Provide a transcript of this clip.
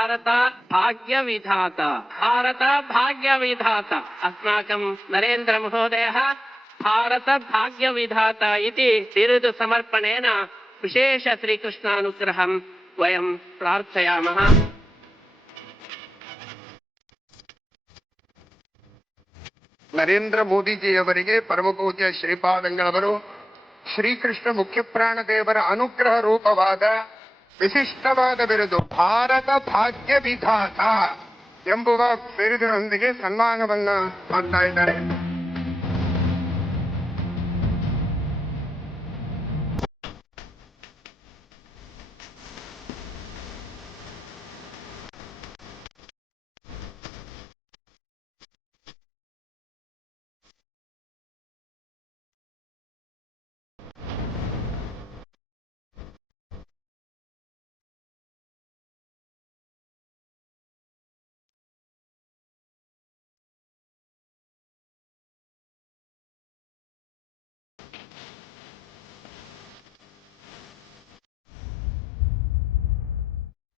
ಭಾರತ ಭಾಗ್ಯ ವಿಧಾತ ಭಾರತ ಭಾಗ್ಯ ವಿಧಾತ अस्माकं नरेन्द्र महोदयः भारत भाग्य विधाता इति बिरुदु समर्पणेन विशेष श्रीकृष्णानुग्रहं वयं प्रार्थयामः। ನರೇಂದ್ರ ಮೋದಿಜಿಯವರಿಗೆ ಪರಮಪೂಜ್ಯ ಶ್ರೀಪಾದಂಗಳವರು ಶ್ರೀಕೃಷ್ಣ ಮುಖ್ಯಪ್ರಾಣ ದೇವರ ಅನುಗ್ರಹ ರೂಪವಾದ ವಿಶಿಷ್ಟವಾದ ಬಿರುದು ಭಾರತ ಭಾಗ್ಯ ವಿಧಾತ ಎಂಬುವ ಬಿರುದಿನೊಂದಿಗೆ ಸನ್ಮಾನವನ್ನ ಮಾಡ್ತಾ ಇದ್ದಾರೆ.